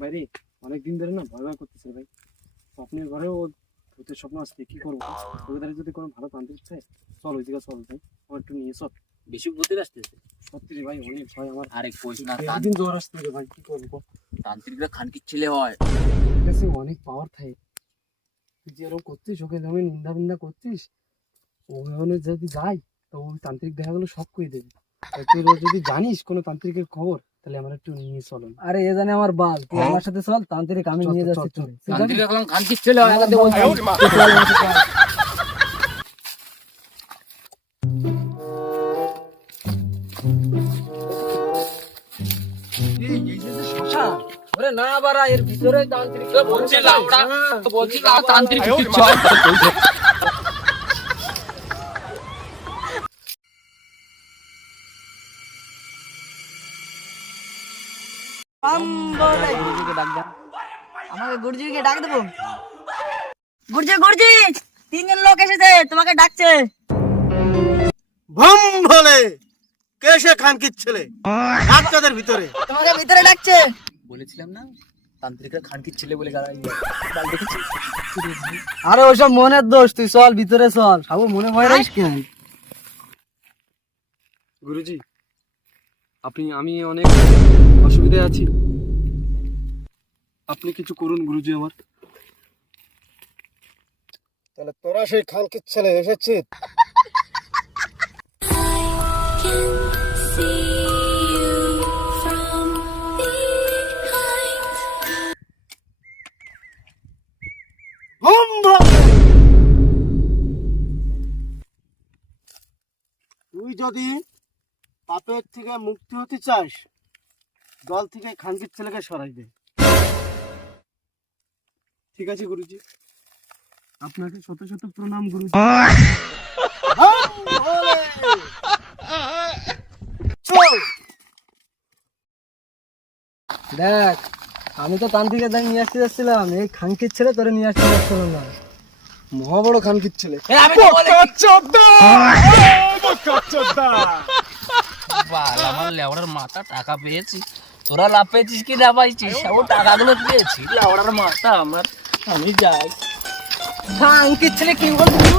বাইরে অনেকদিন ধরে না ভয় ভয় করতেছে ভাই। স্বপ্নের ঘরেও ভূতের স্বপ্ন আসছে, কি করবো? তোদের ধারে যদি কোনো ভালো তান্ত্রিক চাই, চল ওই জায়গায় চল ভাই, আমার একটু নিয়ে চল। বেশি ভূতের আসতেছে। সত্যি রে ভাই, অনেক ভয় আমার। আরে কোচ না, একদিন জ্বর আসতে রে ভাই, কি করবো? তান্ত্রিকরা খানকির ছেলে হয়। তোর কাছে অনেক পাওয়ার থাকে, তুই যে এরকম করছিস, ওকে যেমন নিন্দা বিন্দা করছিস, ওখানে যদি যাই তো ওই তান্ত্রিক দেখা গেলো সব করে দেবে। তুই যদি জানিস কোনো তান্ত্রিকের খবর, তাহলে আমার একটু নিয়ে চলুন। আরে এ জানে আমার বাল, তুই আমার সাথে চল, তান্ত্রিক আমি নিয়ে যাচ্ছি। চল তান্ত্রিক এখন খানকির ছেলে হয়, এটাতে বলছি। ওরে না বাড়া, এর ভিতরে তান্ত্রিক বলছে লাউড়া, বলছি তান্ত্রিক কিছু হয়। আমাকে গুরুজিকে ডাক দেবো। গুরুজি গুরুজি, তিনজন লোক এসেছে, তোমাকে ডাকছে। ভম বলে কে সে খানকির ছেলে, ডাক্তারদের ভিতরে। তোমাকে ভিতরে ডাকছে। বলেছিলাম না তান্ত্রিকরা খানকির ছেলে বলে গাড়াই দেখেছি। আরে ওসব মনের দোষ, তুই চল ভিতরে চল। সাবু মনে ভয় রাখিস কেন? গুরুজি, আমি অনেক অসুবিধায় আছি, আপনি কিছু করুন গুরুজি আমার। তাহলে তোরা সেই খানকির ছেলে এসেছিস? ভম বলে তুই যদি পাপের থেকে মুক্তি হতে চাস, দল থেকে খানকির ছেলেকে সরাই দে। ঠিক আছে গুরুজি, আপনাকে শত শত প্রণাম গুরুজি। ভম বলে চল। দেখ, আমি তো তান্ত্রিকের দাঁড়িয়ে নিয়ে আসতে যাচ্ছিলাম, এই খানকির ছেলে তোরে নিয়ে আসতে যাচ্ছিলাম না। মহা বড় খানকির ছেলে। আমার লেওড়ার মাথা টাকা পেয়েছি, তোরা লাভ পেয়েছিস কি না পাইছিস? ও টাকাগুলো পেয়েছি, লেওড়ার মাথা আমার। আমি যাই। খানকির ছেলে কি বলছিস?